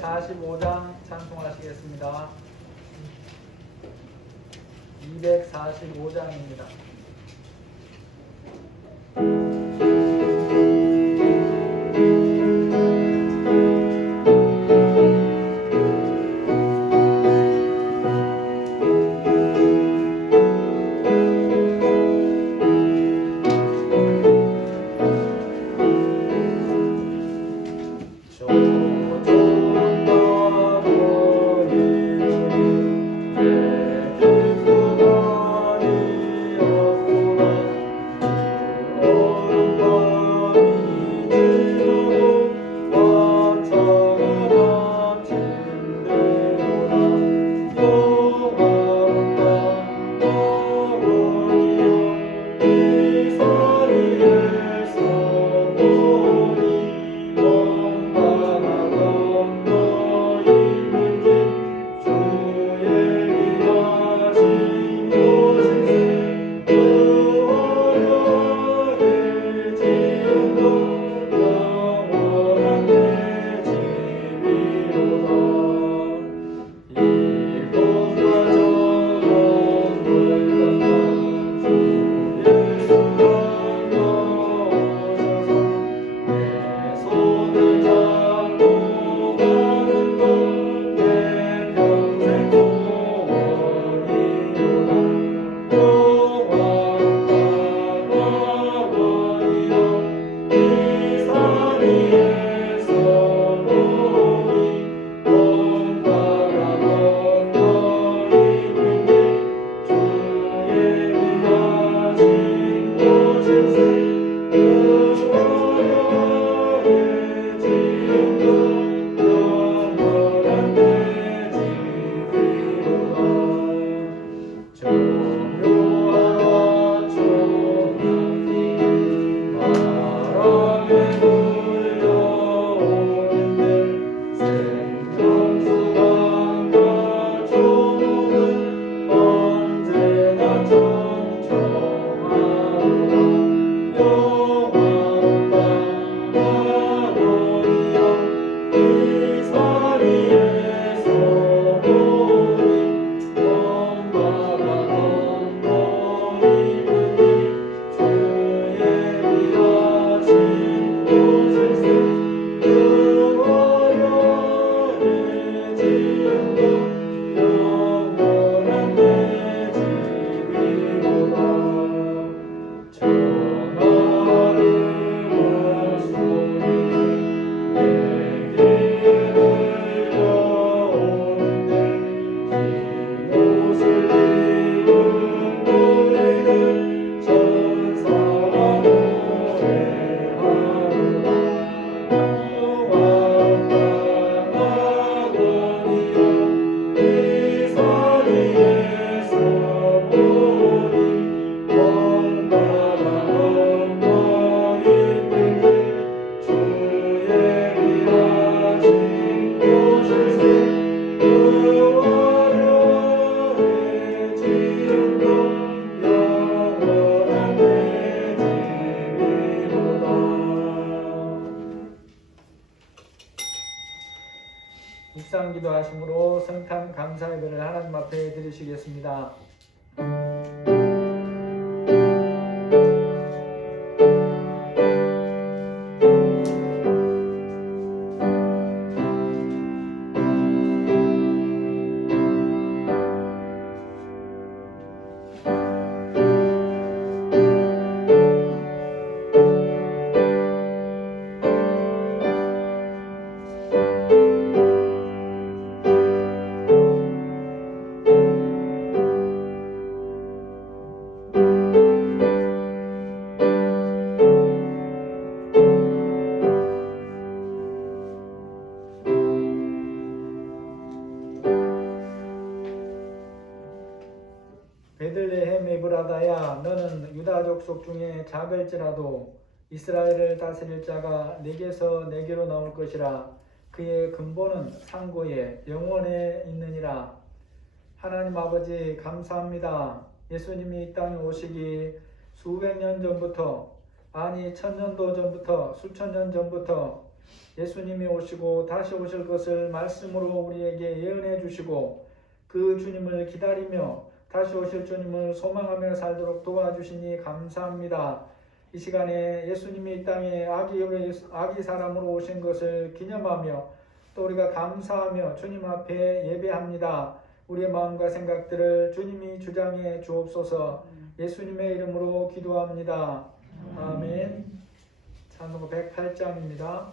245장 찬송하시겠습니다. 245장입니다. 묵상기도 하심으로 성탄 감사 예배를 하나님 앞에 드리시겠습니다. 베들레헴 에브라다야, 너는 유다 족속 중에 작을지라도 이스라엘을 다스릴 자가 네게서 네게로 나올 것이라. 그의 근본은 상고에 영원에 있느니라. 하나님 아버지 감사합니다. 예수님이 이 땅에 오시기 수백 년 전부터, 아니 천년도 전부터, 수천 년 전부터 예수님이 오시고 다시 오실 것을 말씀으로 우리에게 예언해 주시고 그 주님을 기다리며 다시 오실 주님을 소망하며 살도록 도와주시니 감사합니다. 이 시간에 예수님이 이 땅에 아기 사람으로 오신 것을 기념하며 또 우리가 감사하며 주님 앞에 예배합니다. 우리의 마음과 생각들을 주님이 주장해 주옵소서. 예수님의 이름으로 기도합니다. 아멘. 찬송가 108장입니다.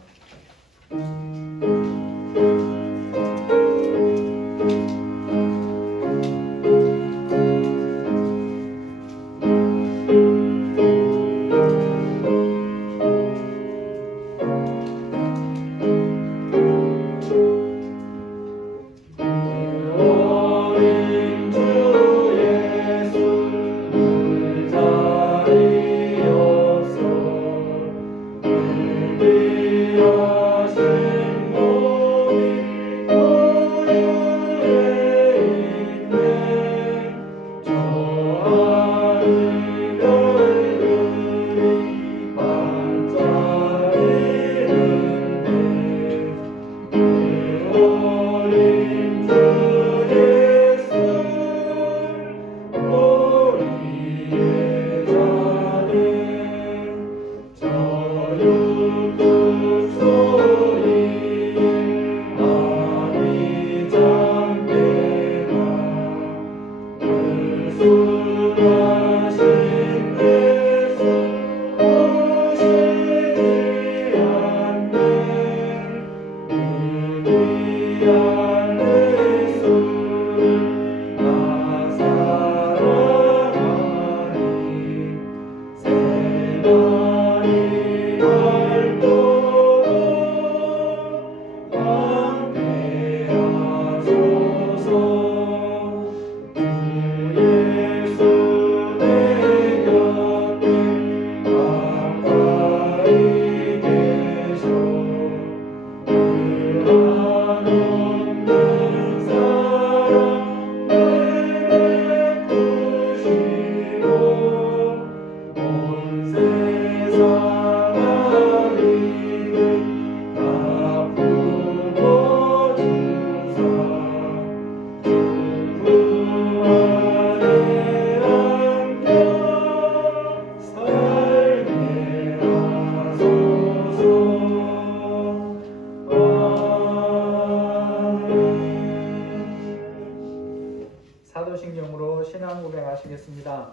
사도신경으로 신앙 고백하시겠습니다.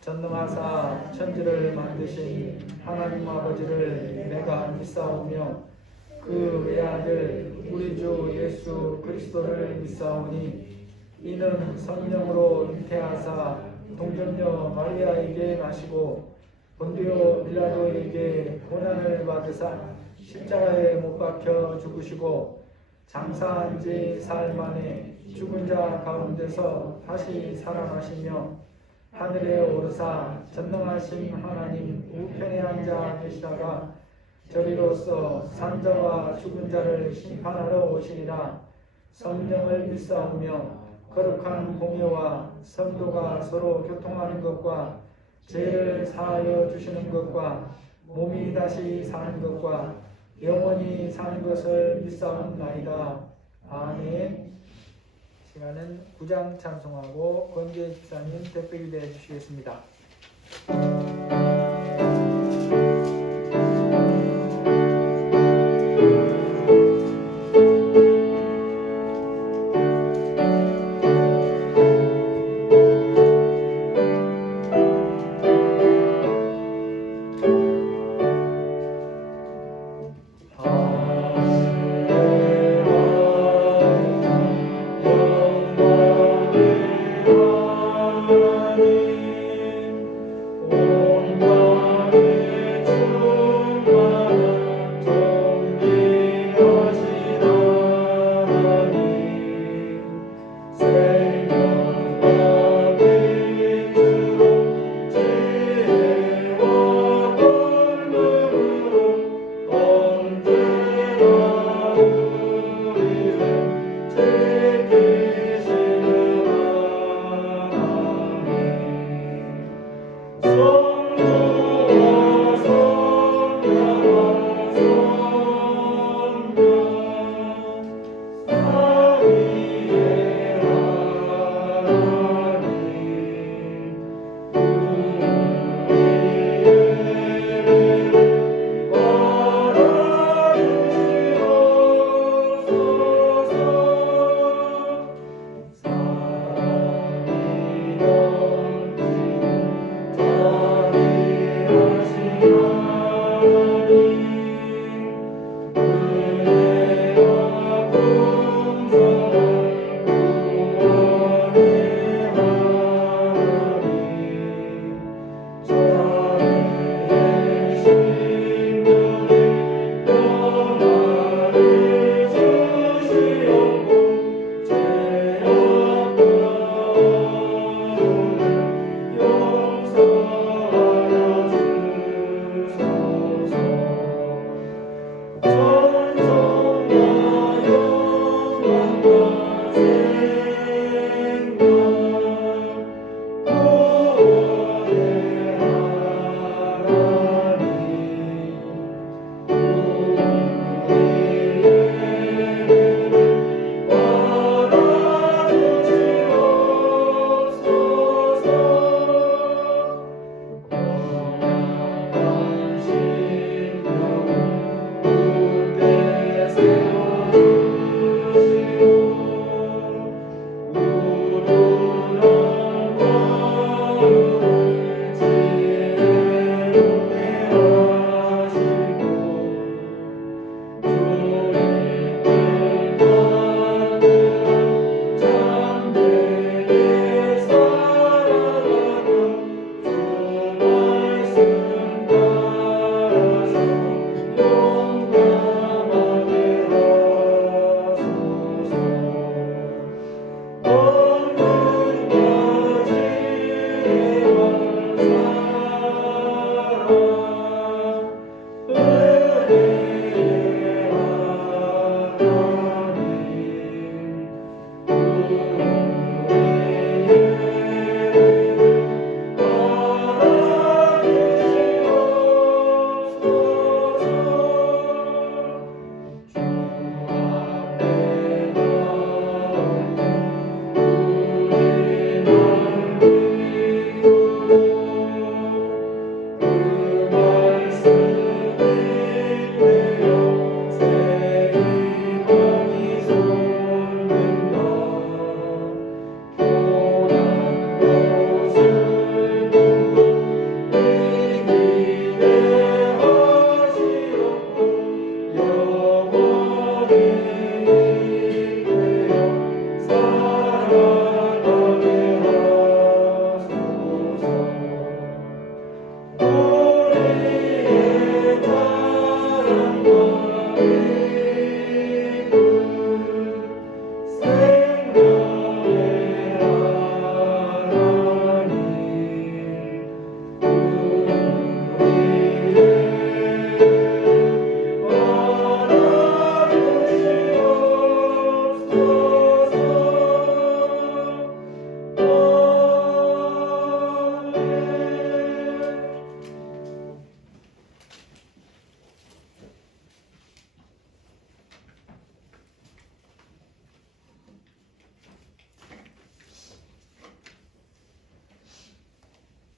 전능하사 천지를 만드신 하나님 아버지를 내가 믿사오며 그 외아들 우리 주 예수 그리스도를 믿사오니 이는 성령으로 잉태하사 동정녀 마리아에게 나시고 본디오 빌라도에게 고난을 받으사 십자가에 못 박혀 죽으시고 장사한 지 사흘 만에 죽은 자 가운데서 다시 살아나시며 하늘에 오르사 전능하신 하나님 우편에 앉아 계시다가 저리로서 산자와 죽은 자를 심판하러 오시리라. 성령을 믿사오며 거룩한 공예와 성도가 서로 교통하는 것과 죄를 사하여 주시는 것과 몸이 다시 사는 것과 영원히 사는 것을 믿사옵나이다. 아멘. 시간은 구장 찬송하고 권재 집사님 대표 기도해 주시겠습니다. 온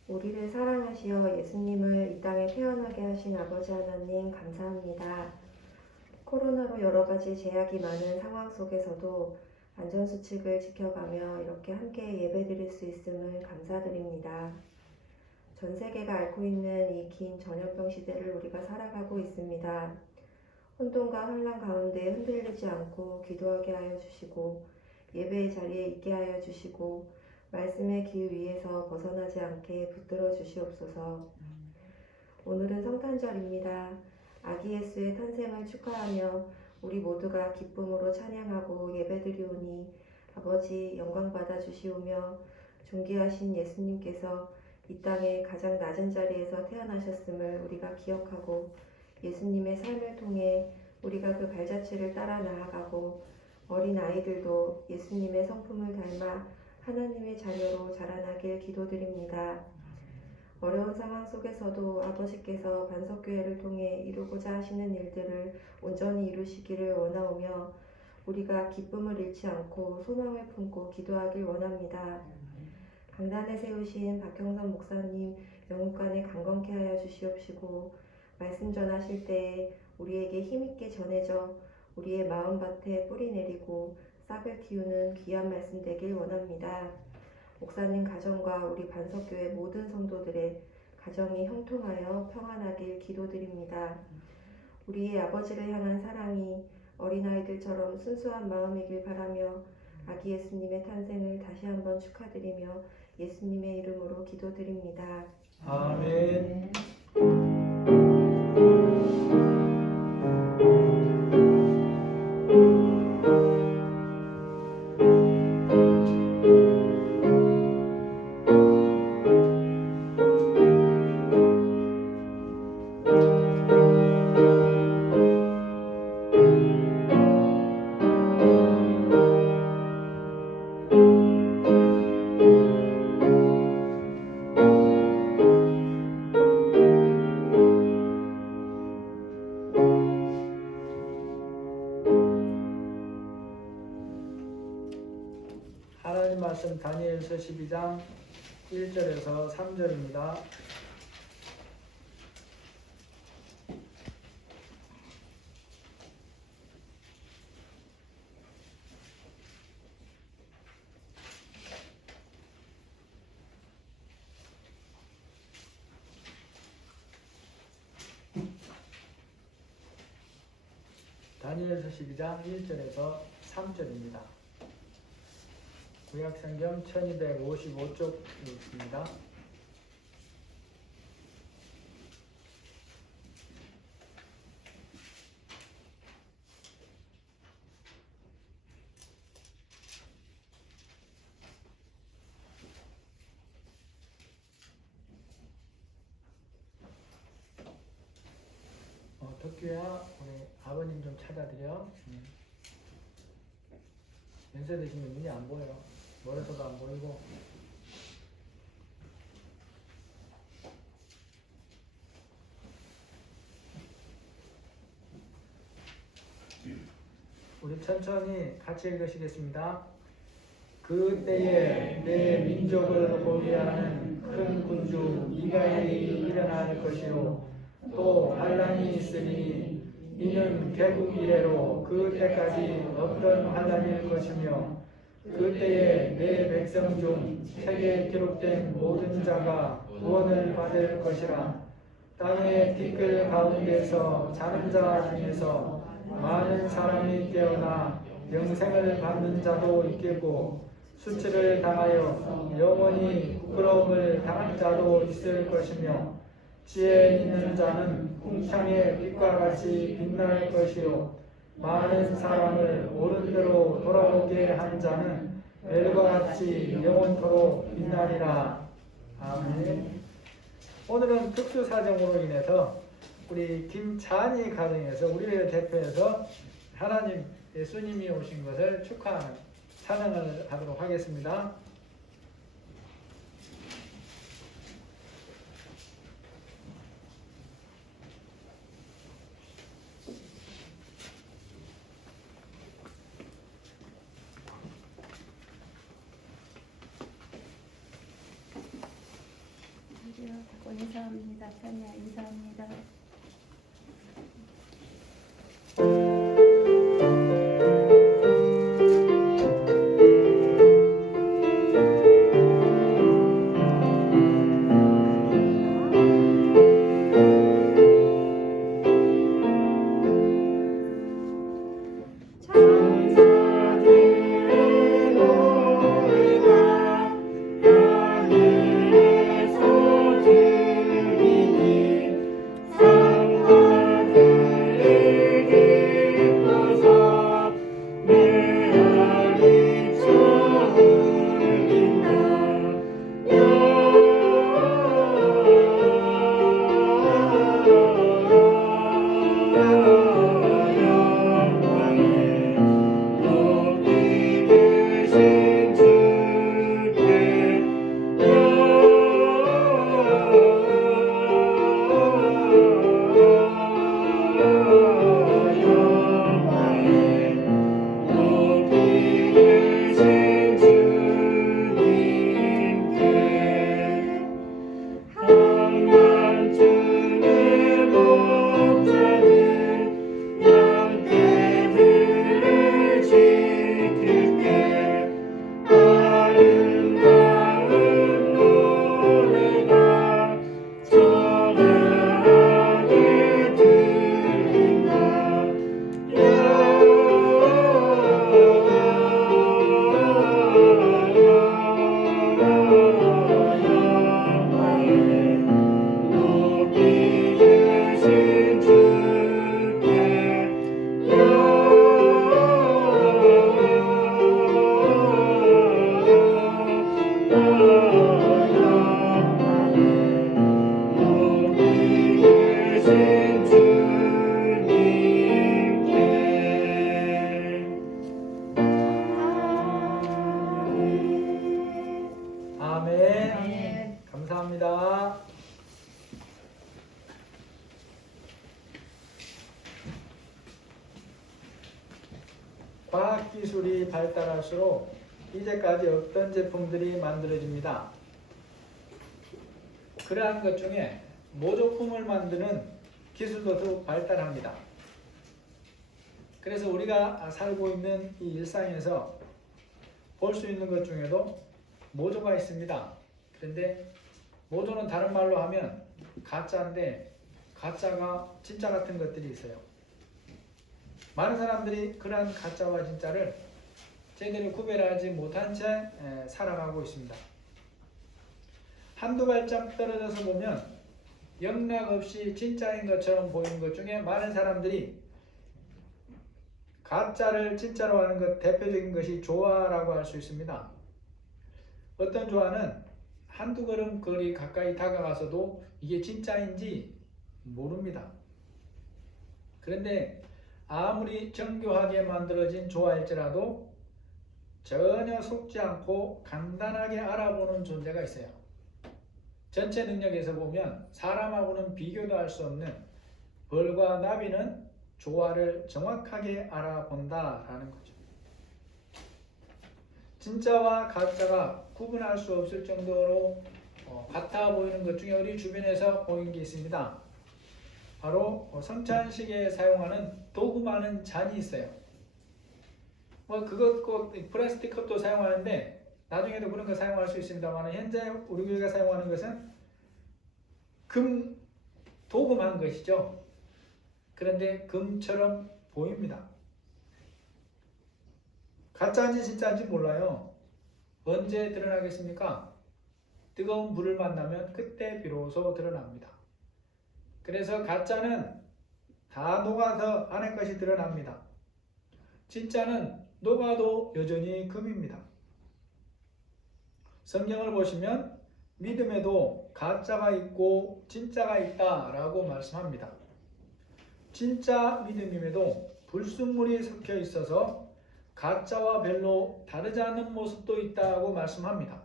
우리를 사랑하시어 예수님을 이 땅에 태어나게 하신 아버지 하나님 감사합니다. 코로나로 여러 가지 제약이 많은 상황 속에서도 안전수칙을 지켜가며 이렇게 함께 예배드릴 수 있음을 감사드립니다. 전 세계가 앓고 있는 이 긴 전염병 시대를 우리가 살아가고 있습니다. 혼돈과 혼란 가운데 흔들리지 않고 기도하게 하여 주시고 예배의 자리에 있게 하여 주시고 말씀의 길 위에서 벗어나지 않게 붙들어 주시옵소서. 오늘은 성탄절입니다. 아기 예수의 탄생을 축하하며 우리 모두가 기쁨으로 찬양하고 예배드리오니 아버지 영광 받아 주시오며 존귀하신 예수님께서 이 땅에 가장 낮은 자리에서 태어나셨음을 우리가 기억하고 예수님의 삶을 통해 우리가 그 발자취를 따라 나아가고 어린 아이들도 예수님의 성품을 닮아 하나님의 자녀로 자라나길 기도드립니다. 어려운 상황 속에서도 아버지께서 반석교회를 통해 이루고자 하시는 일들을 온전히 이루시기를 원하오며 우리가 기쁨을 잃지 않고 소망을 품고 기도하길 원합니다. 강단에 세우신 박형선 목사님 영육간에 강건케 하여 주시옵시고 말씀 전하실 때에 우리에게 힘있게 전해져 우리의 마음밭에 뿌리 내리고 싹을 틔우는 귀한 말씀 되길 원합니다. 목사님 가정과 우리 반석교회 모든 성도들의 가정이 형통하여 평안하길 기도드립니다. 우리의 아버지를 향한 사랑이 어린아이들처럼 순수한 마음이길 바라며 아기 예수님의 탄생을 다시 한번 축하드리며 예수님의 이름으로 기도드립니다. 아멘. 하나님 말씀 다니엘서 12장 1절에서 3절입니다. 다니엘서 12장 1절에서 3절입니다. 구약성경 1255쪽에 있습니다. 덕규야, 우리 아버님 좀 찾아드려. 연세 드시면 눈이 안 보여. 멀어서도 안 보이고. 우리 천천히 같이 읽으시겠습니다. 그때에 내 민족을 보위하는 큰 군주 미가엘이 일어날 것이요 또 환란이 있으니 이는 개국 이래로 그 때까지 없던 환란일 것이며 그때에 내 백성 중 책에 기록된 모든 자가 구원을 받을 것이라. 땅의 티끌 가운데서 자는 자 중에서 많은 사람이 깨어나 영생을 받는 자도 있겠고 수치를 당하여 영원히 부끄러움을 당한 자도 있을 것이며 지혜 있는 자는 궁창의 빛과 같이 빛날 것이요 많은 사람을 옳은 대로 돌아오게 한 자는 벨과 같이 영원토록 빛나리라. 아멘. 오늘은 특수 사정으로 인해서 우리 김찬희 가정에서 우리를 대표해서 하나님 예수님이 오신 것을 축하하는 찬양을 하도록 하겠습니다. 주여. 하고 인사합니다. 편히 인사합니다. 아멘. 감사합니다. 과학기술이 발달할수록 이제까지 없던 제품들이 만들어집니다. 그러한 것 중에 모조품을 만드는 기술도 더욱 발달합니다. 그래서 우리가 살고 있는 이 일상에서 볼 수 있는 것 중에도 모조가 있습니다. 그런데 모조는 다른 말로 하면 가짜인데 가짜가 진짜 같은 것들이 있어요. 많은 사람들이 그러한 가짜와 진짜를 제대로 구별하지 못한 채 살아가고 있습니다. 한두 발짝 떨어져서 보면 영락없이 진짜인 것처럼 보이는 것 중에 많은 사람들이 가짜를 진짜로 하는 것 대표적인 것이 조화라고 할 수 있습니다. 어떤 조화는 한두 걸음 거리 가까이 다가가서도 이게 진짜인지 모릅니다. 그런데 아무리 정교하게 만들어진 조화일지라도 전혀 속지 않고 간단하게 알아보는 존재가 있어요. 전체 능력에서 보면 사람하고는 비교도 할 수 없는 벌과 나비는 조화를 정확하게 알아본다라는 거죠. 진짜와 가짜가 구분할 수 없을 정도로 같아 보이는 것 중에 우리 주변에서 보이는 게 있습니다. 바로 성찬식에 사용하는 도구 많은 잔이 있어요. 그것 꼭 플라스틱 컵도 사용하는데 나중에도 그런 거 사용할 수 있습니다만 현재 우리 교회가 사용하는 것은 금 도금한 것이죠. 그런데 금처럼 보입니다. 가짜인지 진짜인지 몰라요. 언제 드러나겠습니까? 뜨거운 불을 만나면 그때 비로소 드러납니다. 그래서 가짜는 다 녹아서 안에 것이 드러납니다. 진짜는 녹아도 여전히 금입니다. 성경을 보시면 믿음에도 가짜가 있고 진짜가 있다라고 말씀합니다. 진짜 믿음임에도 불순물이 섞여 있어서 가짜와 별로 다르지 않은 모습도 있다고 말씀합니다.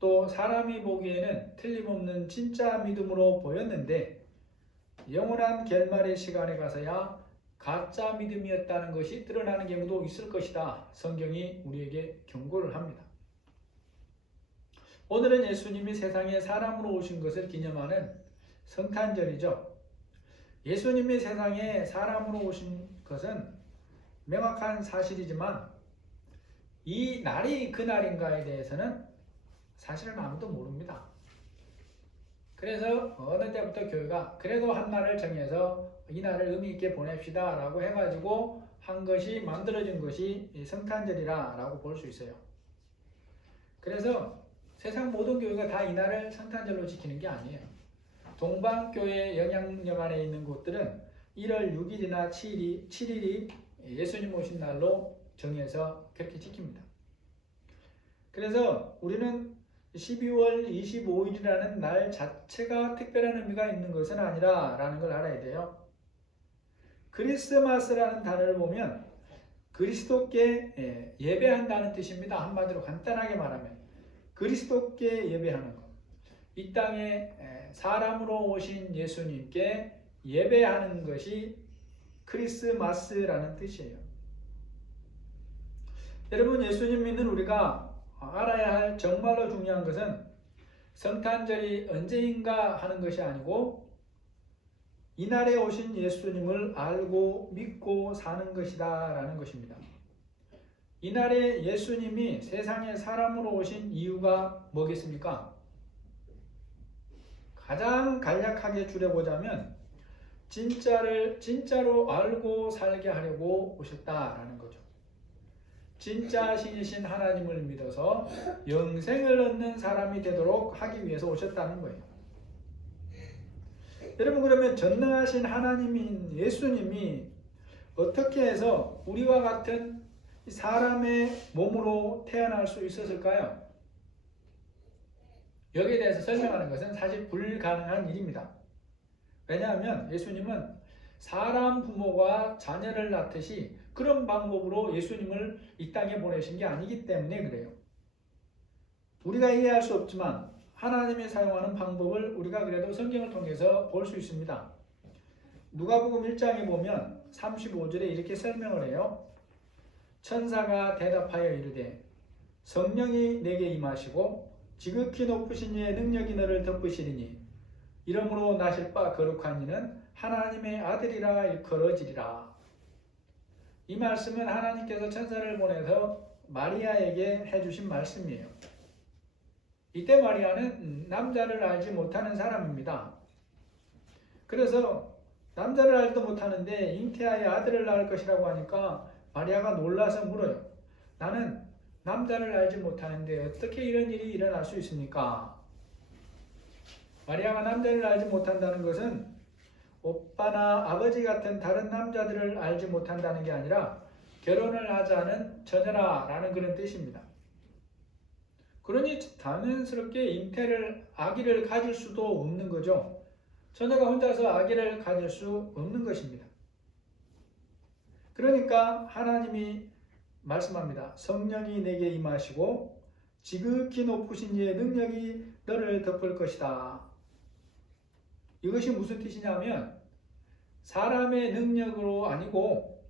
또 사람이 보기에는 틀림없는 진짜 믿음으로 보였는데 영원한 결말의 시간에 가서야 가짜 믿음이었다는 것이 드러나는 경우도 있을 것이다. 성경이 우리에게 경고를 합니다. 오늘은 예수님이 세상에 사람으로 오신 것을 기념하는 성탄절이죠. 예수님이 세상에 사람으로 오신 것은 명확한 사실이지만 이 날이 그 날인가에 대해서는 사실은 아무도 모릅니다. 그래서 어느 때부터 교회가 그래도 한 날을 정해서 이 날을 의미 있게 보냅시다 라고 해가지고 한 것이 만들어진 것이 성탄절이라 라고 볼 수 있어요. 그래서 세상 모든 교회가 다 이 날을 성탄절로 지키는 게 아니에요. 동방교회 영향력 안에 있는 곳들은 1월 6일이나 7일이 예수님 오신 날로 정해서 그렇게 지킵니다. 그래서 우리는 12월 25일이라는 날 자체가 특별한 의미가 있는 것은 아니라 라는 걸 알아야 돼요. 크리스마스라는 단어를 보면 그리스도께 예배한다는 뜻입니다. 한마디로 간단하게 말하면 그리스도께 예배하는 것. 이 땅에 사람으로 오신 예수님께 예배하는 것이 크리스마스라는 뜻이에요. 여러분, 예수님 믿는 우리가 알아야 할 정말로 중요한 것은 성탄절이 언제인가 하는 것이 아니고 이날에 오신 예수님을 알고 믿고 사는 것이다 라는 것입니다. 이날에 예수님이 세상에 사람으로 오신 이유가 뭐겠습니까? 가장 간략하게 줄여보자면 진짜로 알고 살게 하려고 오셨다라는 거죠. 진짜 신이신 하나님을 믿어서 영생을 얻는 사람이 되도록 하기 위해서 오셨다는 거예요. 여러분, 그러면 전능하신 하나님인 예수님이 어떻게 해서 우리와 같은 사람의 몸으로 태어날 수 있었을까요? 여기에 대해서 설명하는 것은 사실 불가능한 일입니다. 왜냐하면 예수님은 사람 부모가 자녀를 낳듯이 그런 방법으로 예수님을 이 땅에 보내신 게 아니기 때문에 그래요. 우리가 이해할 수 없지만 하나님이 사용하는 방법을 우리가 그래도 성경을 통해서 볼 수 있습니다. 누가복음 1장에 보면 35절에 이렇게 설명을 해요. 천사가 대답하여 이르되 성령이 내게 임하시고 지극히 높으신 이의 능력이 너를 덮으시리니 이러므로 나실 바 거룩한 이는 하나님의 아들이라 일컬어지리라. 이 말씀은 하나님께서 천사를 보내서 마리아에게 해주신 말씀이에요. 이때 마리아는 남자를 알지 못하는 사람입니다. 그래서 남자를 알지도 못하는데 잉태하여 아들을 낳을 것이라고 하니까 마리아가 놀라서 물어요. 나는 남자를 알지 못하는데 어떻게 이런 일이 일어날 수 있습니까? 마리아가 남자를 알지 못한다는 것은 오빠나 아버지 같은 다른 남자들을 알지 못한다는 게 아니라 결혼을 하자는 처녀라 라는 그런 뜻입니다. 그러니 당연스럽게 아기를 가질 수도 없는 거죠. 처녀가 혼자서 아기를 가질 수 없는 것입니다. 그러니까 하나님이 말씀합니다. 성령이 내게 임하시고 지극히 높으신 이의 능력이 너를 덮을 것이다. 이것이 무슨 뜻이냐면 사람의 능력으로 아니고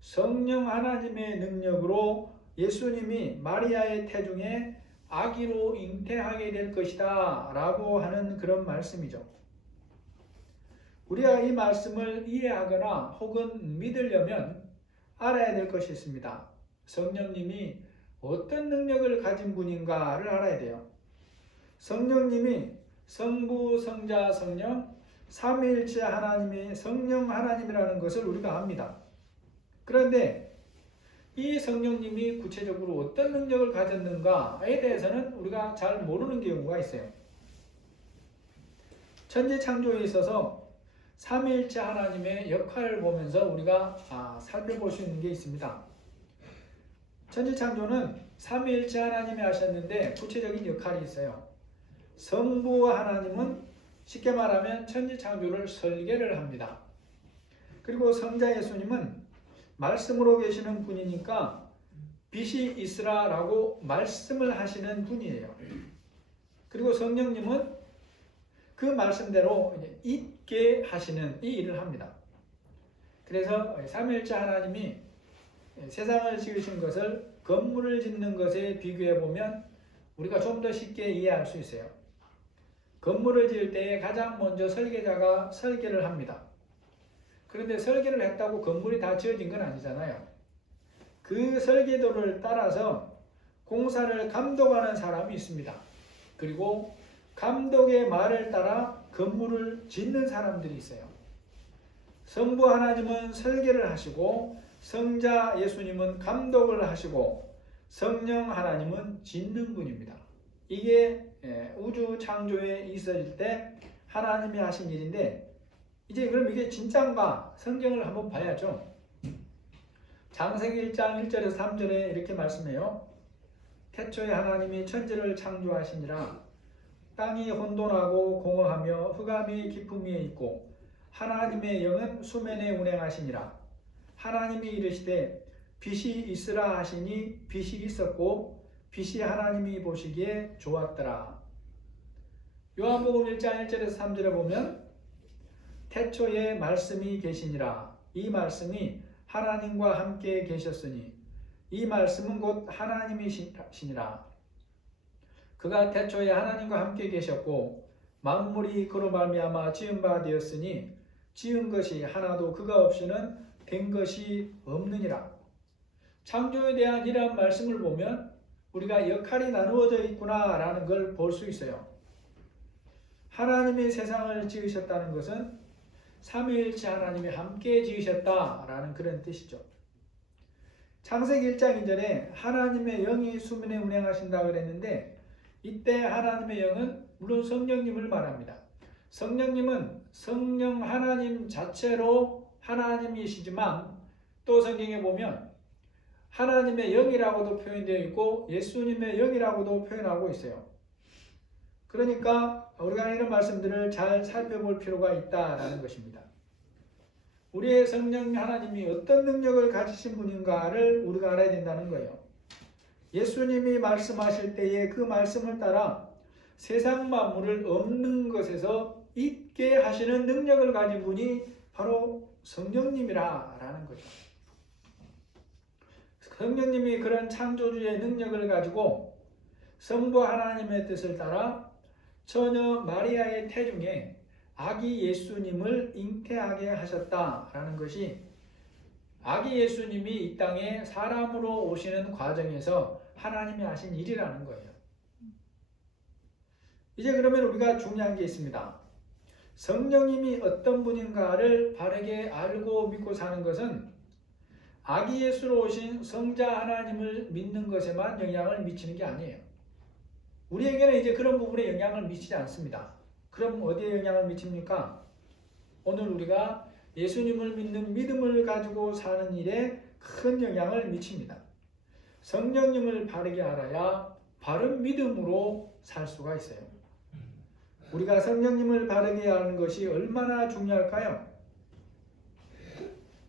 성령 하나님의 능력으로 예수님이 마리아의 태중에 아기로 잉태하게 될 것이다 라고 하는 그런 말씀이죠. 우리가 이 말씀을 이해하거나 혹은 믿으려면 알아야 될 것이 있습니다. 성령님이 어떤 능력을 가진 분인가를 알아야 돼요. 성령님이 성부, 성자, 성령, 삼위일체 하나님이 성령 하나님이라는 것을 우리가 압니다. 그런데 이 성령님이 구체적으로 어떤 능력을 가졌는가에 대해서는 우리가 잘 모르는 경우가 있어요. 천지 창조에 있어서 삼위일체 하나님의 역할을 보면서 우리가 살펴볼 수 있는 게 있습니다. 천지 창조는 삼위일체 하나님이 하셨는데 구체적인 역할이 있어요. 성부 하나님은 쉽게 말하면 천지 창조를 설계를 합니다. 그리고 성자 예수님은 말씀으로 계시는 분이니까 빛이 있으라라고 말씀을 하시는 분이에요. 그리고 성령님은 그 말씀대로 있게 하시는 이 일을 합니다. 그래서 삼위일체 하나님이 세상을 지으신 것을 건물을 짓는 것에 비교해 보면 우리가 좀 더 쉽게 이해할 수 있어요. 건물을 지을 때에 가장 먼저 설계자가 설계를 합니다. 그런데 설계를 했다고 건물이 다 지어진 건 아니잖아요. 그 설계도를 따라서 공사를 감독하는 사람이 있습니다. 그리고 감독의 말을 따라 건물을 짓는 사람들이 있어요. 성부 하나님은 설계를 하시고 성자 예수님은 감독을 하시고 성령 하나님은 짓는 분입니다. 이게 우주 창조에 있어질 때 하나님이 하신 일인데, 이제 그럼 이게 진짜인가? 성경을 한번 봐야죠. 창세기 1장 1절에서 3절에 이렇게 말씀해요. 태초에 하나님이 천지를 창조하시니라. 땅이 혼돈하고 공허하며 흑암이 깊음 위에 있고 하나님의 영은 수면에 운행하시니라. 하나님이 이르시되 빛이 있으라 하시니 빛이 있었고 빛이 하나님이 보시기에 좋았더라. 요한복음 1장 1절에서 3절에 보면 태초에 말씀이 계시니라. 이 말씀이 하나님과 함께 계셨으니 이 말씀은 곧 하나님이시니라. 그가 태초에 하나님과 함께 계셨고 만물이 그로 말미암아 지은 바 되었으니 지은 것이 하나도 그가 없이는 된 것이 없느니라. 창조에 대한 이러한 말씀을 보면 우리가 역할이 나누어져 있구나라는 걸 볼 수 있어요. 하나님이 세상을 지으셨다는 것은 삼위일체 하나님이 함께 지으셨다라는 그런 뜻이죠. 창세기 1장 2절에 하나님의 영이 수면에 운행하신다고 그랬는데, 이때 하나님의 영은 물론 성령님을 말합니다. 성령님은 성령 하나님 자체로 하나님이시지만 또 성경에 보면 하나님의 영이라고도 표현되어 있고 예수님의 영이라고도 표현하고 있어요. 그러니까 우리가 이런 말씀들을 잘 살펴볼 필요가 있다라는 것입니다. 우리의 성령 하나님이 어떤 능력을 가지신 분인가를 우리가 알아야 된다는 거예요. 예수님이 말씀하실 때에 그 말씀을 따라 세상 만물을 없는 것에서 있게 하시는 능력을 가진 분이 바로 성령님이라는 거죠. 성령님이 그런 창조주의 능력을 가지고 성부 하나님의 뜻을 따라 처녀 마리아의 태중에 아기 예수님을 잉태하게 하셨다라는 것이 아기 예수님이 이 땅에 사람으로 오시는 과정에서 하나님이 하신 일이라는 거예요. 이제 그러면 우리가 중요한 게 있습니다. 성령님이 어떤 분인가를 바르게 알고 믿고 사는 것은 아기 예수로 오신 성자 하나님을 믿는 것에만 영향을 미치는 게 아니에요. 우리에게는 이제 그런 부분에 영향을 미치지 않습니다. 그럼 어디에 영향을 미칩니까? 오늘 우리가 예수님을 믿는 믿음을 가지고 사는 일에 큰 영향을 미칩니다. 성령님을 바르게 알아야 바른 믿음으로 살 수가 있어요. 우리가 성령님을 바르게 아는 것이 얼마나 중요할까요?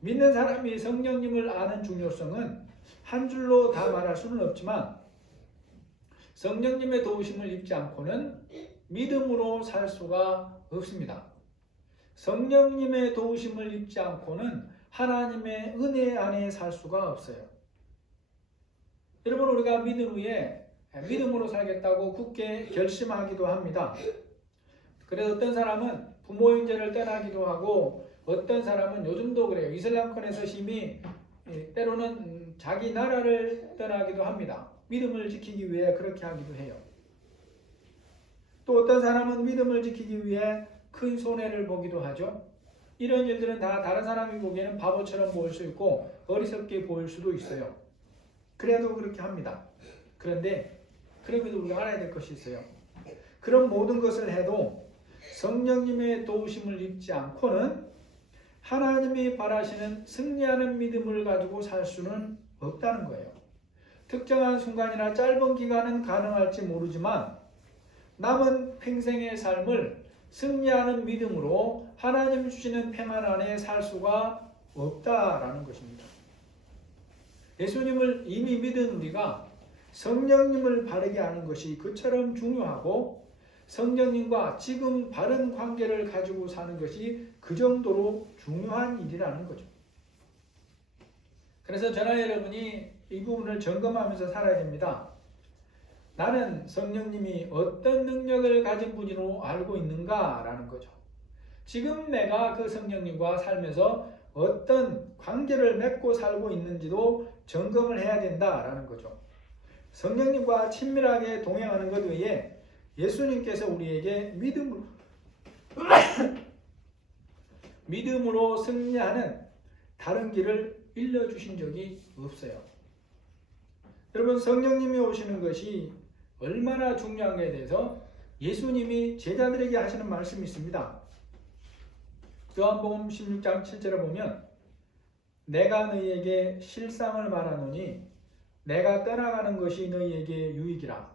믿는 사람이 성령님을 아는 중요성은 한 줄로 다 말할 수는 없지만 성령님의 도우심을 입지 않고는 믿음으로 살 수가 없습니다. 성령님의 도우심을 입지 않고는 하나님의 은혜 안에 살 수가 없어요. 여러분, 우리가 믿은 후에 믿음으로 살겠다고 굳게 결심하기도 합니다. 그래서 어떤 사람은 부모인제를 떠나기도 하고 어떤 사람은 요즘도 그래요. 이슬람권에서 심히 때로는 자기 나라를 떠나기도 합니다. 믿음을 지키기 위해 그렇게 하기도 해요. 또 어떤 사람은 믿음을 지키기 위해 큰 손해를 보기도 하죠. 이런 일들은 다 다른 사람이 보기에는 바보처럼 보일 수 있고 어리석게 보일 수도 있어요. 그래도 그렇게 합니다. 그런데 그럼에도 우리가 알아야 될 것이 있어요. 그런 모든 것을 해도 성령님의 도우심을 입지 않고는 하나님이 바라시는 승리하는 믿음을 가지고 살 수는 없다는 거예요. 특정한 순간이나 짧은 기간은 가능할지 모르지만 남은 평생의 삶을 승리하는 믿음으로 하나님 주시는 평안 안에 살 수가 없다라는 것입니다. 예수님을 이미 믿은 우리가 성령님을 바르게 아는 것이 그처럼 중요하고 성령님과 지금 바른 관계를 가지고 사는 것이 그 정도로 중요한 일이라는 거죠. 그래서 저나 여러분이 이 부분을 점검하면서 살아야 됩니다. 나는 성령님이 어떤 능력을 가진 분으로 알고 있는가라는 거죠. 지금 내가 그 성령님과 살면서 어떤 관계를 맺고 살고 있는지도 점검을 해야 된다라는 거죠. 성령님과 친밀하게 동행하는 것 외에 예수님께서 우리에게 믿음으로 승리하는 다른 길을 일러주신 적이 없어요. 여러분, 성령님이 오시는 것이 얼마나 중요한가에 대해서 예수님이 제자들에게 하시는 말씀이 있습니다. 요한복음 16장 7절에 보면 내가 너희에게 실상을 말하노니 내가 떠나가는 것이 너희에게 유익이라.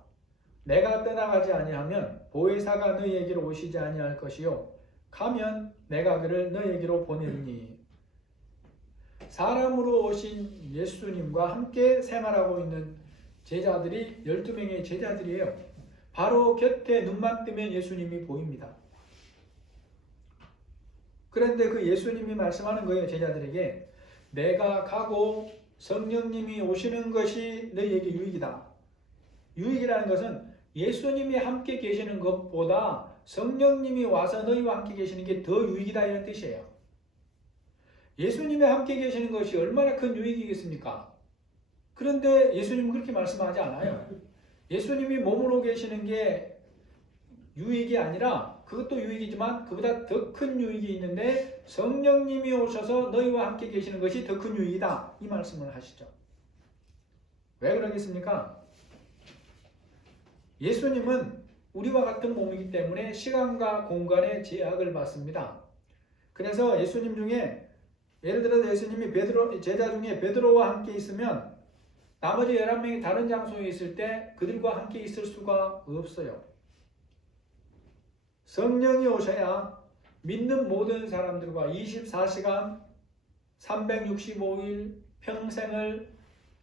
내가 떠나가지 아니하면 보혜사가 너희에게로 오시지 아니할 것이요 가면 내가 그를 너희에게로 보내리니. 사람으로 오신 예수님과 함께 생활하고 있는 제자들이 12명의 제자들이에요. 바로 곁에 눈만 뜨면 예수님이 보입니다. 그런데 그 예수님이 말씀하는 거예요. 제자들에게 내가 가고 성령님이 오시는 것이 너희에게 유익이다. 유익이라는 것은 예수님이 함께 계시는 것보다 성령님이 와서 너희와 함께 계시는 게 더 유익이다, 이런 뜻이에요. 예수님이 함께 계시는 것이 얼마나 큰 유익이겠습니까? 그런데 예수님은 그렇게 말씀하지 않아요. 예수님이 몸으로 계시는 게 유익이 아니라, 그것도 유익이지만 그보다 더 큰 유익이 있는데 성령님이 오셔서 너희와 함께 계시는 것이 더 큰 유익이다, 이 말씀을 하시죠. 왜 그러겠습니까? 예수님은 우리와 같은 몸이기 때문에 시간과 공간의 제약을 받습니다. 그래서 예수님 중에, 예를 들어서 예수님이 제자 중에 베드로와 함께 있으면 나머지 11명이 다른 장소에 있을 때 그들과 함께 있을 수가 없어요. 성령이 오셔야 믿는 모든 사람들과 24시간 365일 평생을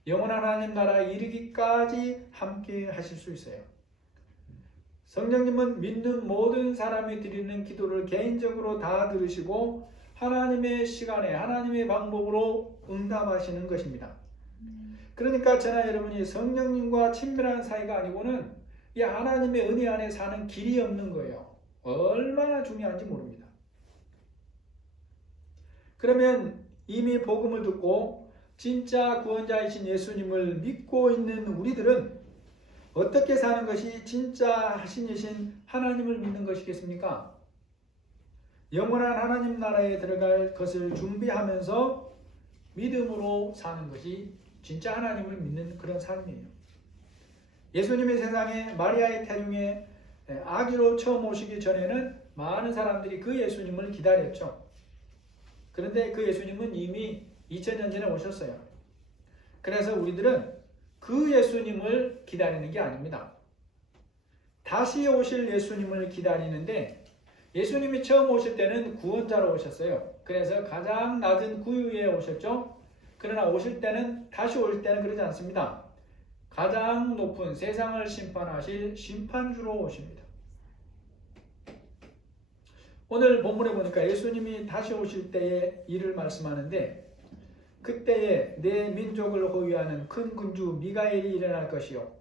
영원한 하나님 나라에 이르기까지 함께 하실 수 있어요. 성령님은 믿는 모든 사람이 드리는 기도를 개인적으로 다 들으시고 하나님의 시간에 하나님의 방법으로 응답하시는 것입니다. 그러니까 저나 여러분이 성령님과 친밀한 사이가 아니고는 이 하나님의 은혜 안에 사는 길이 없는 거예요. 얼마나 중요한지 모릅니다. 그러면 이미 복음을 듣고 진짜 구원자이신 예수님을 믿고 있는 우리들은 어떻게 사는 것이 진짜 신이신 하나님을 믿는 것이겠습니까? 영원한 하나님 나라에 들어갈 것을 준비하면서 믿음으로 사는 것이 진짜 하나님을 믿는 그런 삶이에요. 예수님의 세상에 마리아의 태중에 아기로 처음 오시기 전에는 많은 사람들이 그 예수님을 기다렸죠. 그런데 그 예수님은 이미 2000년 전에 오셨어요. 그래서 우리들은 그 예수님을 기다리는 게 아닙니다. 다시 오실 예수님을 기다리는데, 예수님이 처음 오실 때는 구원자로 오셨어요. 그래서 가장 낮은 구유에 오셨죠. 그러나 다시 오실 때는 그러지 않습니다. 가장 높은 세상을 심판하실 심판주로 오십니다. 오늘 본문에 보니까 예수님이 다시 오실 때의 일을 말씀하는데, 그때에 내 민족을 호위하는 큰 군주 미가엘이 일어날 것이요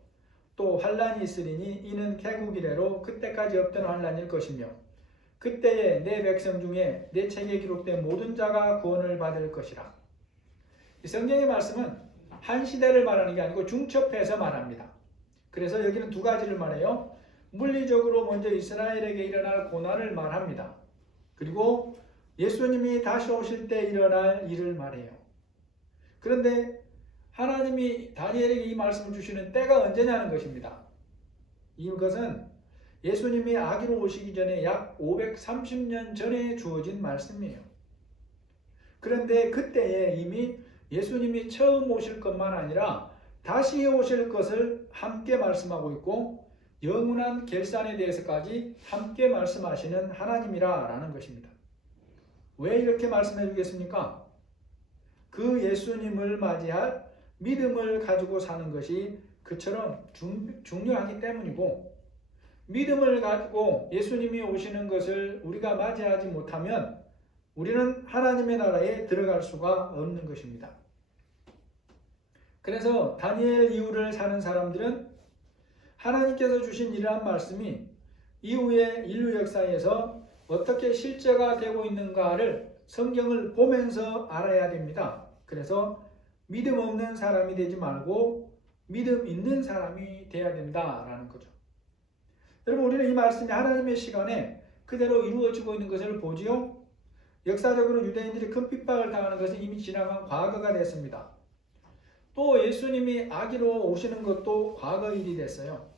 또 환란이 있으리니 이는 개국 이래로 그때까지 없던 환란일 것이며 그때에 내 백성 중에 내 책에 기록된 모든 자가 구원을 받을 것이라. 이 성경의 말씀은 한 시대를 말하는 게 아니고 중첩해서 말합니다. 그래서 여기는 두 가지를 말해요. 물리적으로 먼저 이스라엘에게 일어날 고난을 말합니다. 그리고 예수님이 다시 오실 때 일어날 일을 말해요. 그런데 하나님이 다니엘에게 이 말씀을 주시는 때가 언제냐는 것입니다. 이것은 예수님이 아기로 오시기 전에 약 530년 전에 주어진 말씀이에요. 그런데 그때에 이미 예수님이 처음 오실 것만 아니라 다시 오실 것을 함께 말씀하고 있고 영원한 결산에 대해서까지 함께 말씀하시는 하나님이라는 것입니다. 왜 이렇게 말씀해 주겠습니까? 그 예수님을 맞이할 믿음을 가지고 사는 것이 그처럼 중요하기 때문이고, 믿음을 가지고 예수님이 오시는 것을 우리가 맞이하지 못하면 우리는 하나님의 나라에 들어갈 수가 없는 것입니다. 그래서 다니엘 이후를 사는 사람들은 하나님께서 주신 이러한 말씀이 이후의 인류 역사에서 어떻게 실제가 되고 있는가를 성경을 보면서 알아야 됩니다. 그래서 믿음 없는 사람이 되지 말고 믿음 있는 사람이 되어야 된다라는 거죠. 여러분, 우리는 이 말씀이 하나님의 시간에 그대로 이루어지고 있는 것을 보지요. 역사적으로 유대인들이 큰 핍박을 당하는 것은 이미 지나간 과거가 됐습니다. 또 예수님이 아기로 오시는 것도 과거 일이 됐어요.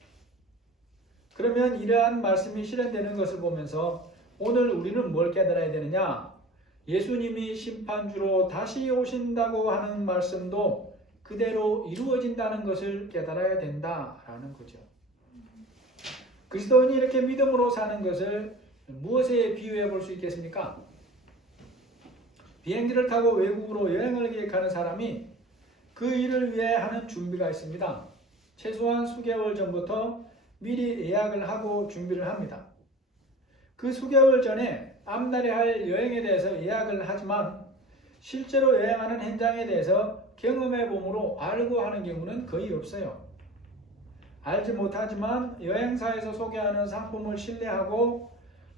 그러면 이러한 말씀이 실현되는 것을 보면서 오늘 우리는 뭘 깨달아야 되느냐? 예수님이 심판주로 다시 오신다고 하는 말씀도 그대로 이루어진다는 것을 깨달아야 된다라는 거죠. 그리스도인이 이렇게 믿음으로 사는 것을 무엇에 비유해 볼 수 있겠습니까? 비행기를 타고 외국으로 여행을 계획하는 사람이 그 일을 위해 하는 준비가 있습니다. 최소한 수개월 전부터 미리 예약을 하고 준비를 합니다. 그 수개월 전에 앞날에 할 여행에 대해서 예약을 하지만 실제로 여행하는 현장에 대해서 경험해 봄으로 알고 하는 경우는 거의 없어요. 알지 못하지만 여행사에서 소개하는 상품을 신뢰하고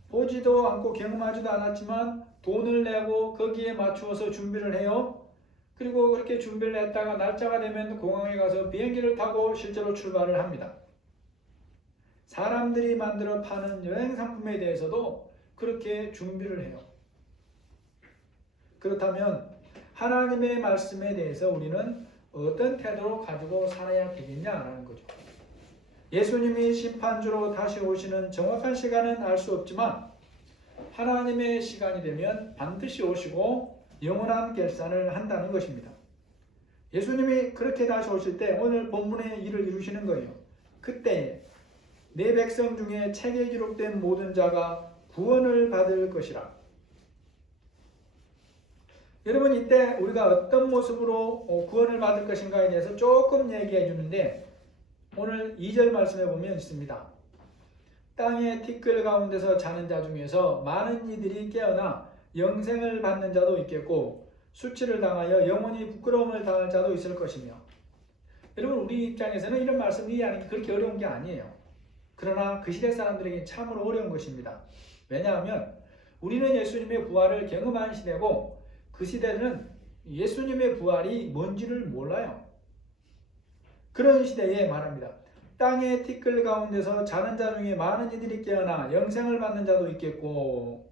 보지도 않고 경험하지도 않았지만 돈을 내고 거기에 맞추어서 준비를 해요. 그리고 그렇게 준비를 했다가 날짜가 되면 공항에 가서 비행기를 타고 실제로 출발을 합니다. 사람들이 만들어 파는 여행 상품에 대해서도 그렇게 준비를 해요. 그렇다면 하나님의 말씀에 대해서 우리는 어떤 태도로 가지고 살아야 되겠냐라는 거죠. 예수님이 심판주로 다시 오시는 정확한 시간은 알 수 없지만 하나님의 시간이 되면 반드시 오시고 영원한 결산을 한다는 것입니다. 예수님이 그렇게 다시 오실 때 오늘 본문의 일을 이루시는 거예요. 그때 내 백성 중에 책에 기록된 모든 자가 구원을 받을 것이라. 여러분, 이때 우리가 어떤 모습으로 구원을 받을 것인가에 대해서 조금 얘기해 주는데 오늘 2절 말씀에 보면 있습니다. 땅의 티끌 가운데서 자는 자 중에서 많은 이들이 깨어나 영생을 받는 자도 있겠고 수치를 당하여 영원히 부끄러움을 당할 자도 있을 것이며. 여러분, 우리 입장에서는 이런 말씀이 이해하는 게 그렇게 어려운 게 아니에요. 그러나 그 시대 사람들에게 참으로 어려운 것입니다. 왜냐하면 우리는 예수님의 부활을 경험한 시대고 그 시대는 예수님의 부활이 뭔지를 몰라요. 그런 시대에 말합니다. 땅의 티끌 가운데서 자는 자 중에 많은 이들이 깨어나 영생을 받는 자도 있겠고.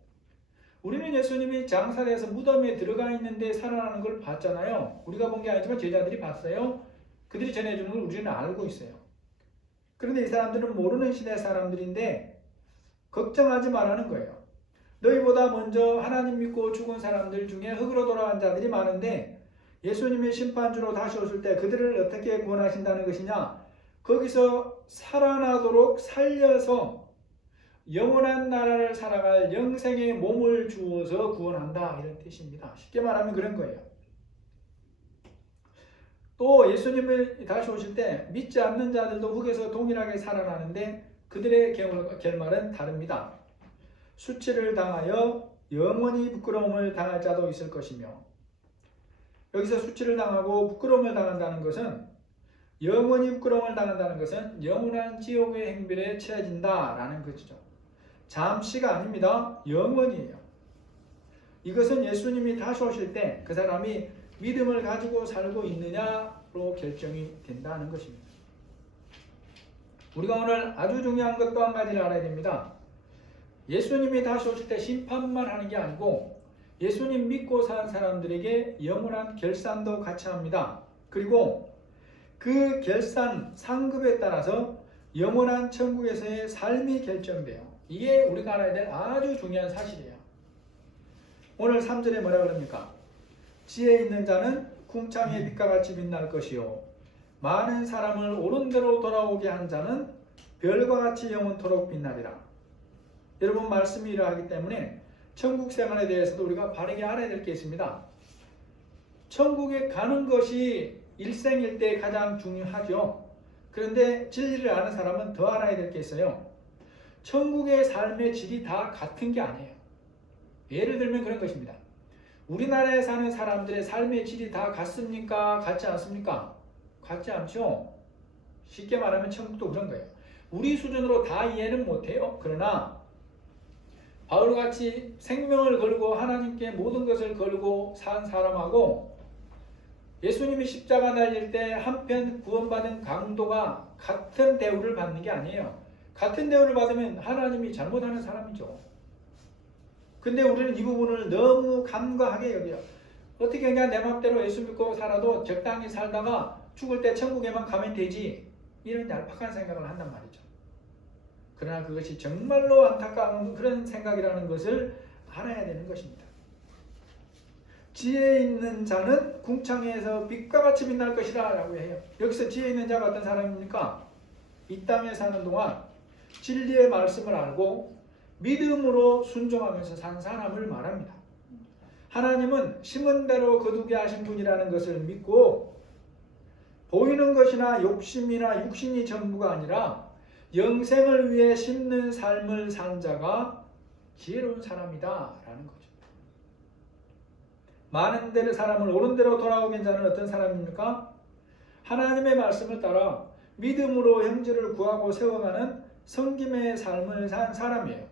우리는 예수님이 장사돼서 무덤에 들어가 있는데 살아나는 걸 봤잖아요. 우리가 본 게 아니지만 제자들이 봤어요. 그들이 전해주는 걸 우리는 알고 있어요. 그런데 이 사람들은 모르는 시대 사람들인데 걱정하지 말라는 거예요. 너희보다 먼저 하나님 믿고 죽은 사람들 중에 흙으로 돌아간 자들이 많은데 예수님의 심판주로 다시 오실 때 그들을 어떻게 구원하신다는 것이냐? 거기서 살아나도록 살려서 영원한 나라를 살아갈 영생의 몸을 주어서 구원한다, 이런 뜻입니다. 쉽게 말하면 그런 거예요. 또 예수님을 다시 오실 때 믿지 않는 자들도 흙에서 동일하게 살아나는데 그들의 결말은 다릅니다. 수치를 당하여 영원히 부끄러움을 당할 자도 있을 것이며. 여기서 수치를 당하고 부끄러움을 당한다는 것은, 영원히 부끄러움을 당한다는 것은 영원한 지옥의 행렬에 처해진다라는 것이죠. 잠시가 아닙니다. 영원이에요. 이것은 예수님이 다시 오실 때 그 사람이 믿음을 가지고 살고 있느냐로 결정이 된다는 것입니다. 우리가 오늘 아주 중요한 것 또 한 가지를 알아야 됩니다. 예수님이 다시 오실 때 심판만 하는 게 아니고 예수님 믿고 산 사람들에게 영원한 결산도 같이 합니다. 그리고 그 결산 상급에 따라서 영원한 천국에서의 삶이 결정돼요. 이게 우리가 알아야 될 아주 중요한 사실이에요. 오늘 3절에 뭐라 그럽니까? 지혜 있는 자는 궁창의 빛과 같이 빛날 것이요 많은 사람을 옳은 대로 돌아오게 한 자는 별과 같이 영원토록 빛나리라. 여러분, 말씀이 이러하기 때문에 천국 생활에 대해서도 우리가 바르게 알아야 될 게 있습니다. 천국에 가는 것이 일생일대 가장 중요하죠. 그런데 진리를 아는 사람은 더 알아야 될 게 있어요. 천국의 삶의 질이 다 같은 게 아니에요. 예를 들면 그런 것입니다. 우리나라에 사는 사람들의 삶의 질이 다 같습니까? 같지 않습니까? 같지 않죠. 쉽게 말하면 천국도 그런 거예요. 우리 수준으로 다 이해는 못해요. 그러나 바울같이 생명을 걸고 하나님께 모든 것을 걸고 산 사람하고 예수님이 십자가 달릴 때 한편 구원받은 강도가 같은 대우를 받는 게 아니에요. 같은 대우를 받으면 하나님이 잘못하는 사람이죠. 근데 우리는 이 부분을 너무 간과하게 여겨요. 어떻게 그냥 내 맘대로 예수 믿고 살아도 적당히 살다가 죽을 때 천국에만 가면 되지, 이런 얄팍한 생각을 한단 말이죠. 그러나 그것이 정말로 안타까운 그런 생각이라는 것을 알아야 되는 것입니다. 지혜 있는 자는 궁창에서 빛과 같이 빛날 것이라 라고 해요. 여기서 지혜 있는 자가 어떤 사람입니까? 이 땅에 사는 동안 진리의 말씀을 알고 믿음으로 순종하면서 산 사람을 말합니다. 하나님은 심은 대로 거두게 하신 분이라는 것을 믿고 보이는 것이나 욕심이나 육신이 전부가 아니라 영생을 위해 심는 삶을 산 자가 지혜로운 사람이다 라는 거죠. 많은 대로 사람을 옳은 대로 돌아오게 한 자는 어떤 사람입니까? 하나님의 말씀을 따라 믿음으로 형제를 구하고 세워가는 성김의 삶을 산 사람이에요.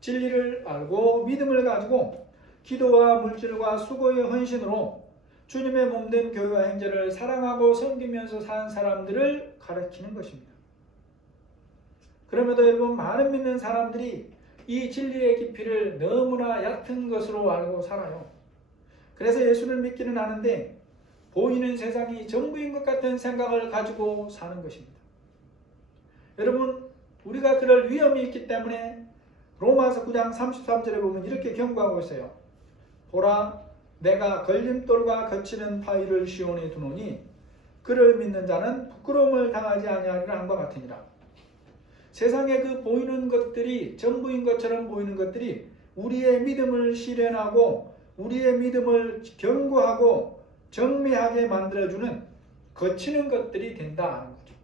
진리를 알고 믿음을 가지고 기도와 물질과 수고의 헌신으로 주님의 몸된 교회와 형제를 사랑하고 섬기면서 산 사람들을 가르치는 것입니다. 그럼에도 여러분, 많은 믿는 사람들이 이 진리의 깊이를 너무나 얕은 것으로 알고 살아요. 그래서 예수를 믿기는 하는데 보이는 세상이 전부인 것 같은 생각을 가지고 사는 것입니다. 여러분, 우리가 그럴 위험이 있기 때문에 로마서 9장 33절에 보면 이렇게 경고하고 있어요. 보라, 내가 걸림돌과 거치는 바위를 시온에 두노니 그를 믿는 자는 부끄러움을 당하지 아니하리라 한과 같으니라. 세상에 그 보이는 것들이 전부인 것처럼 보이는 것들이 우리의 믿음을 실현하고 우리의 믿음을 견고하고 정밀하게 만들어주는 거치는 것들이 된다 하는 거죠.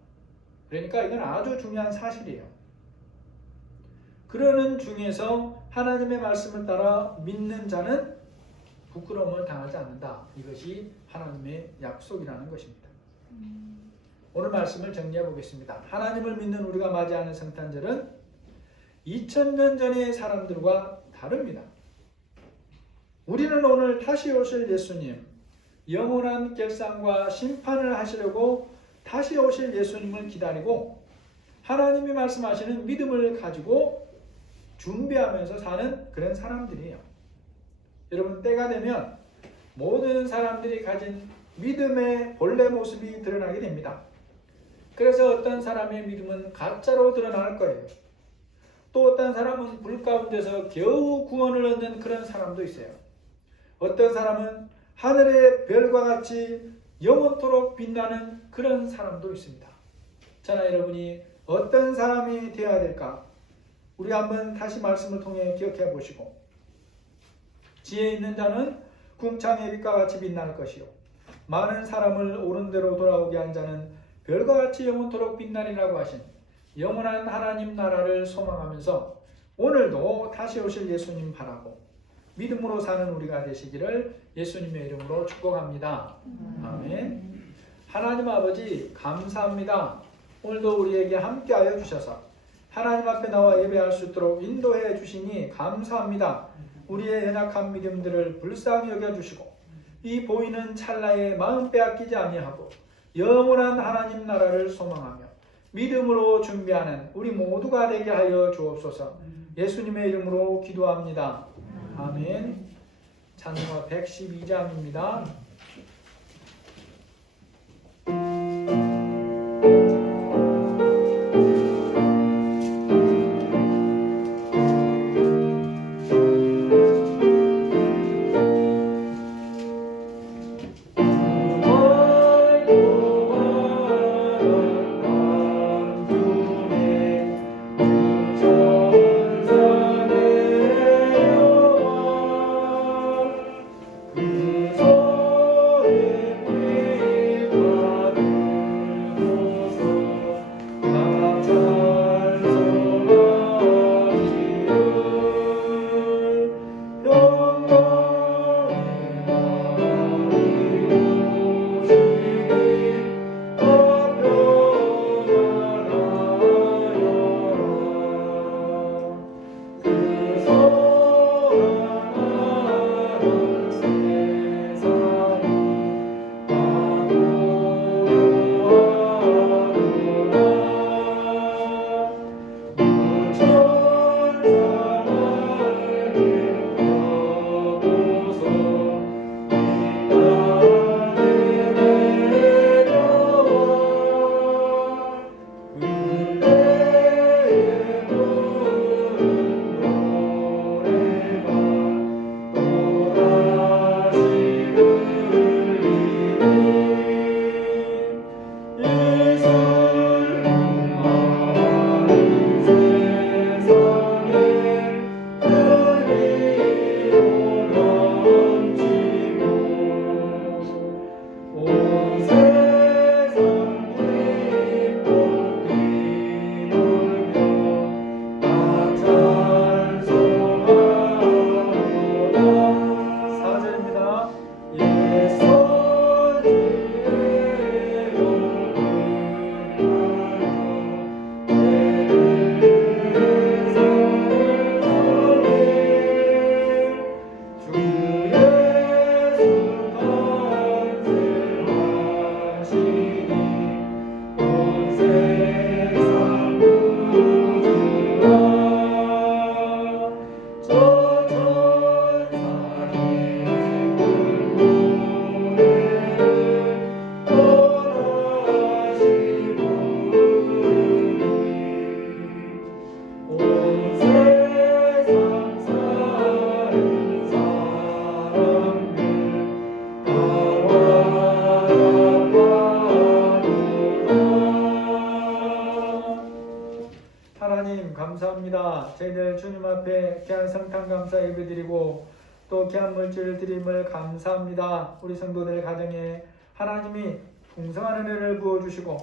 그러니까 이건 아주 중요한 사실이에요. 그러는 중에서 하나님의 말씀을 따라 믿는 자는 부끄러움을 당하지 않는다. 이것이 하나님의 약속이라는 것입니다. 오늘 말씀을 정리해 보겠습니다. 하나님을 믿는 우리가 맞이하는 성탄절은 2000년 전의 사람들과 다릅니다. 우리는 오늘 다시 오실 예수님, 영원한 결산과 심판을 하시려고 다시 오실 예수님을 기다리고 하나님이 말씀하시는 믿음을 가지고 준비하면서 사는 그런 사람들이에요. 여러분, 때가 되면 모든 사람들이 가진 믿음의 본래 모습이 드러나게 됩니다. 그래서 어떤 사람의 믿음은 가짜로 드러날 거예요. 또 어떤 사람은 불 가운데서 겨우 구원을 얻는 그런 사람도 있어요. 어떤 사람은 하늘의 별과 같이 영원토록 빛나는 그런 사람도 있습니다. 저나 여러분이 어떤 사람이 되어야 될까? 우리 한번 다시 말씀을 통해 기억해 보시고, 지혜 있는 자는 궁창의 빛과 같이 빛날 것이요 많은 사람을 옳은 대로 돌아오게 한 자는 별과 같이 영원토록 빛나리라고 하신 영원한 하나님 나라를 소망하면서 오늘도 다시 오실 예수님 바라고 믿음으로 사는 우리가 되시기를 예수님의 이름으로 축복합니다. 아멘. 하나님 아버지, 감사합니다. 오늘도 우리에게 함께하여 주셔서 하나님 앞에 나와 예배할 수 있도록 인도해 주시니 감사합니다. 우리의 연약한 믿음들을 불쌍히 여겨주시고 이 보이는 찰나에 마음 빼앗기지 아니하고 영원한 하나님 나라를 소망하며 믿음으로 준비하는 우리 모두가 되게 하여 주옵소서. 예수님의 이름으로 기도합니다. 아멘. 찬송가 112장입니다. 그 앞에 귀한 성탄 감사 예배드리고 또 귀한 물질 드림을 감사합니다. 우리 성도들 가정에 하나님이 풍성한 은혜를 부어주시고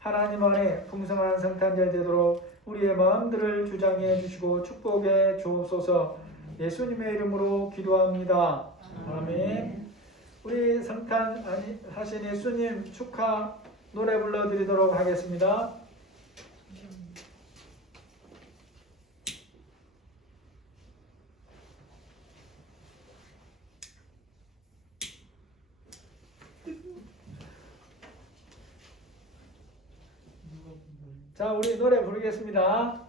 하나님 안에 풍성한 성탄절 되도록 우리의 마음들을 주장해 주시고 축복해 주옵소서. 예수님의 이름으로 기도합니다. 아멘. 우리 성탄 하신 예수님 축하 노래 불러드리도록 하겠습니다. 자, 우리 노래 부르겠습니다.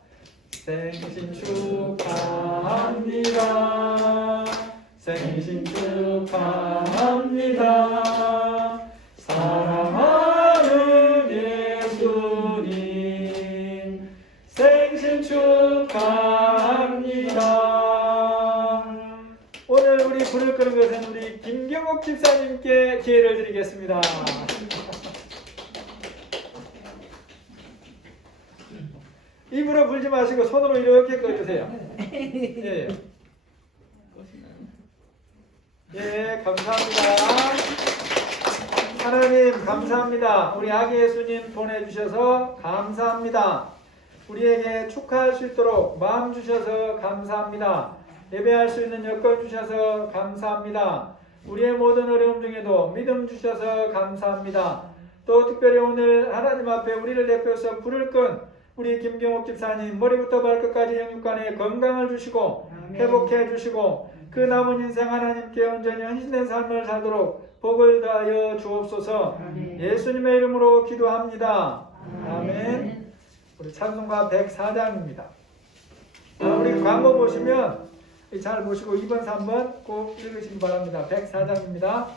생신 축하합니다. 생신 축하합니다. 사랑하는 예수님 생신 축하합니다. 오늘 우리 부를 끄는 것은 우리 김경옥 집사님께 기회를 드리겠습니다. 입으로 불지 마시고 손으로 이렇게 꺼주세요. 예, 예, 감사합니다. 하나님 감사합니다. 우리 아기 예수님 보내주셔서 감사합니다. 우리에게 축하할 수 있도록 마음 주셔서 감사합니다. 예배할 수 있는 여건 주셔서 감사합니다. 우리의 모든 어려움 중에도 믿음 주셔서 감사합니다. 또 특별히 오늘 하나님 앞에 우리를 대표해서 불을 끈 우리 김경옥 집사님 머리부터 발끝까지 영육간에 건강을 주시고 회복해 주시고 그 남은 인생 하나님께 온전히 헌신된 삶을 살도록 복을 다하여 주옵소서. 예수님의 이름으로 기도합니다. 아멘. 우리 찬송가 104장입니다. 우리 광고 보시면 잘 보시고 2번 3번 꼭 읽으시기 바랍니다. 104장입니다.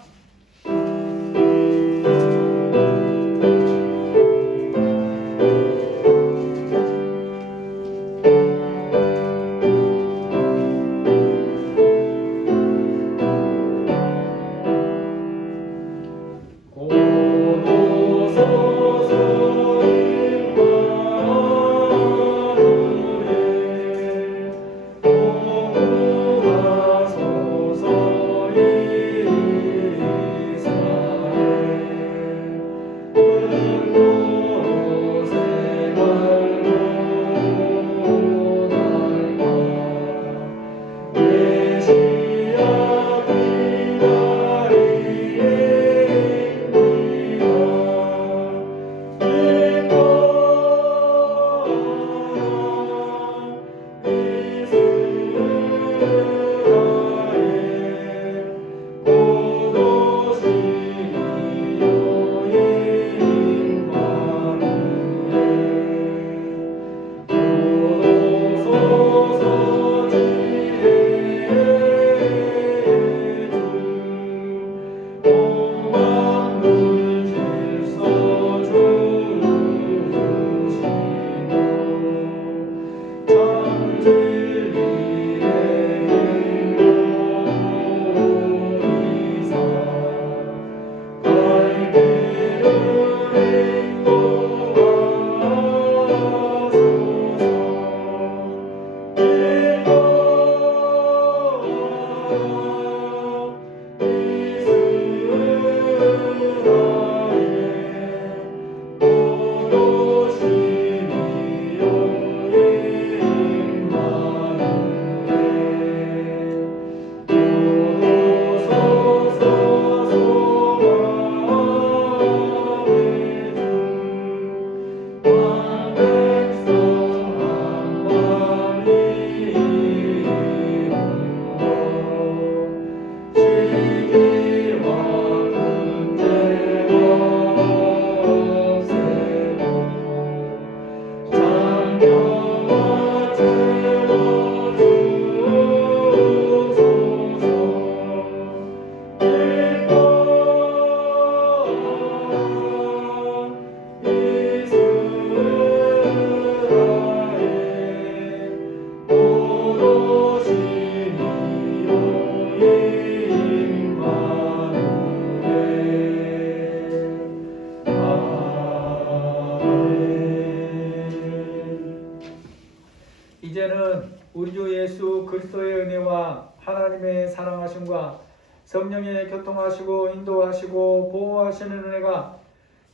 주 그리스도의 은혜와 하나님의 사랑하심과 성령의 교통하시고 인도하시고 보호하시는 은혜가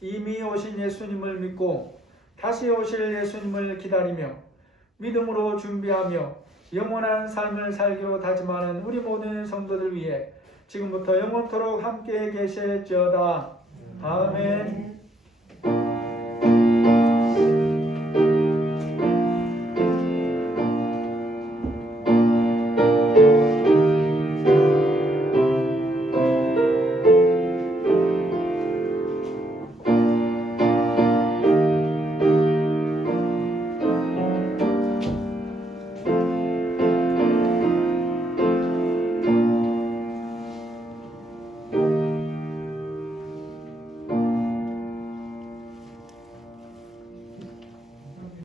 이미 오신 예수님을 믿고 다시 오실 예수님을 기다리며 믿음으로 준비하며 영원한 삶을 살기로 다짐하는 우리 모든 성도들 위해 지금부터 영원토록 함께 계실지어다. 아멘.